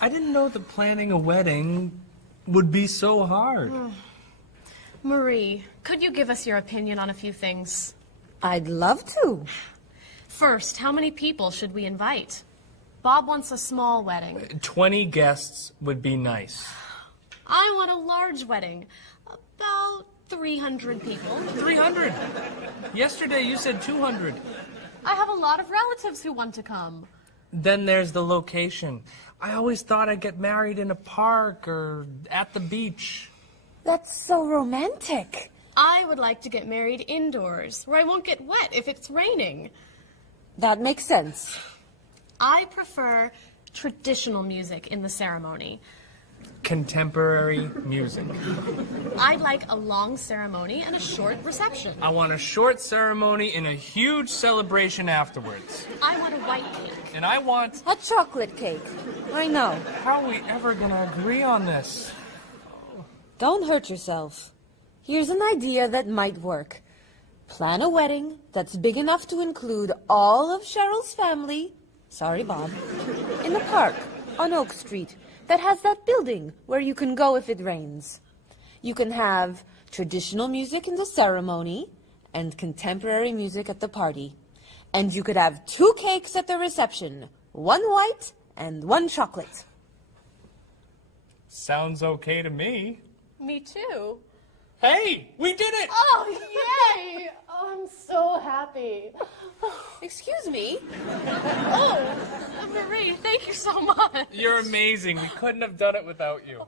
I didn't know that planning a wedding would be so hard. Marie, could you give us your opinion on a few things? I'd love to. First, how many people should we invite? Bob wants a small wedding. 20 guests would be nice. I want a large wedding. About 300 people. 300? Yesterday you said 200. I have a lot of relatives who want to come. Then there's the location. I always thought I'd get married in a park or at the beach. That's so romantic. I would like to get married indoors, where I won't get wet if it's raining. That makes sense. I prefer traditional music in the ceremony. Contemporary music. I'd like a long ceremony and a short reception. I want a short ceremony and a huge celebration afterwards. I want a white cake. And I want... A chocolate cake. I know. How are we ever gonna agree on this? Don't hurt yourself. Here's an idea that might work. Plan a wedding that's big enough to include all of Cheryl's family, sorry, Bob, in a park on Oak Street that has that building where you can go if it rains. You can have traditional music in the ceremony and contemporary music at the party. And you could have 2 cakes at the reception, 1 white and 1 chocolate. Sounds okay to me. Me too. Hey, we did it! Oh, yay! Oh, I'm so happy. Excuse me? Oh, Marie, thank you so much. You're amazing. We couldn't have done it without you.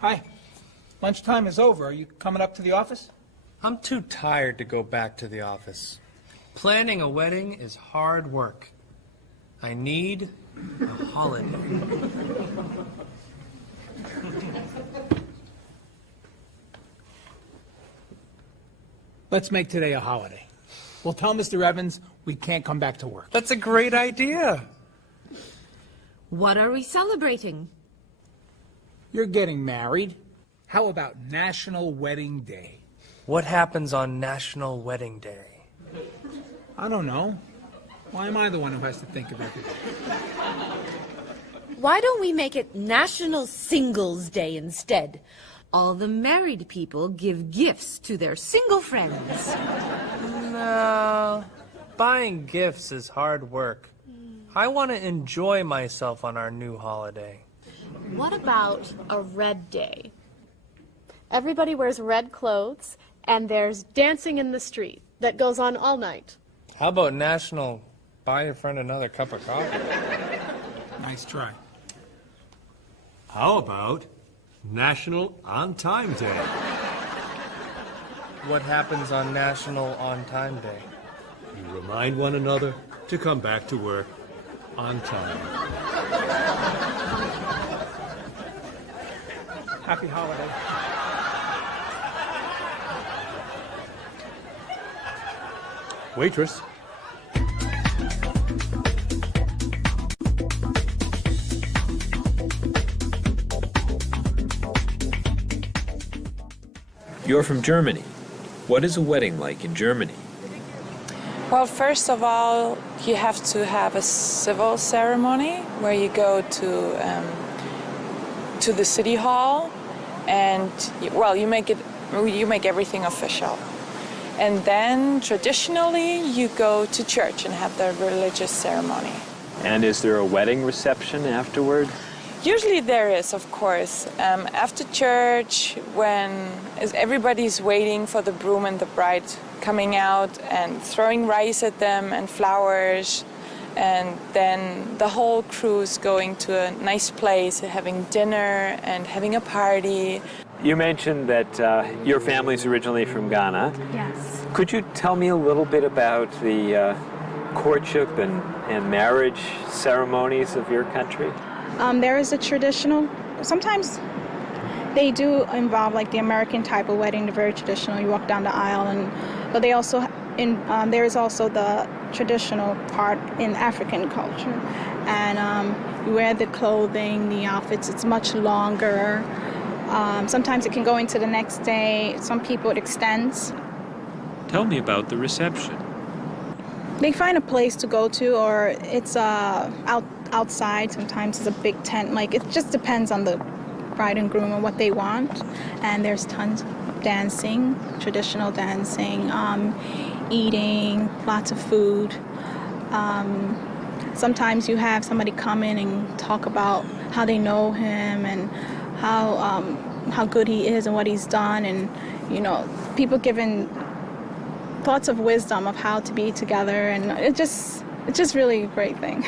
Hi. Lunchtime is over. Are you coming up to the office? I'm too tired to go back to the office. Planning a wedding is hard work. I need a holiday. Let's make today a holiday. We'll tell Mr. Evans we can't come back to work. That's a great idea. What are we celebrating? You're getting married. How about National Wedding Day? What happens on National Wedding Day? I don't know. Why am I the one who has to think of everything? Why don't we make it National Singles Day instead? All the married people give gifts to their single friends. No, buying gifts is hard work. I want to enjoy myself on our new holiday. What about a red day? Everybody wears red clothes, and there's dancing in the street that goes on all night. How about National Buy Your Friend Another Cup of Coffee? Nice try. How about National On Time Day? What happens on National On Time Day? You remind one another to come back to work on time. Happy holiday. Waitress. You're from Germany. What is a wedding like in Germany? Well, first of all, you have to have a civil ceremony where you go to the city hall, and you make everything official. And then traditionally, you go to church and have the religious ceremony. And is there a wedding reception afterward? Usually there is, of course. After church, when everybody's waiting for the groom and the bride coming out and throwing rice at them and flowers, and then the whole crew's going to a nice place, having dinner and having a party. You mentioned that your family's originally from Ghana. Yes. Could you tell me a little bit about the courtship and marriage ceremonies of your country? There is a traditional, sometimes They do involve like the American type of wedding, the very traditional. You walk down the aisle, but they also there is also the traditional part in African culture, and you wear the clothing, the outfits. It's much longer. Sometimes it can go into the next day. Some people it extends. Tell me about the reception. They find a place to go to, or it's outside. Sometimes it's a big tent. Like, it just depends on the bride and groom and what they want. And there's tons of dancing, traditional dancing, eating, lots of food. Sometimes you have somebody come in and talk about how they know him and how good he is and what he's done, and people giving thoughts of wisdom of how to be together, and it's just really a great thing.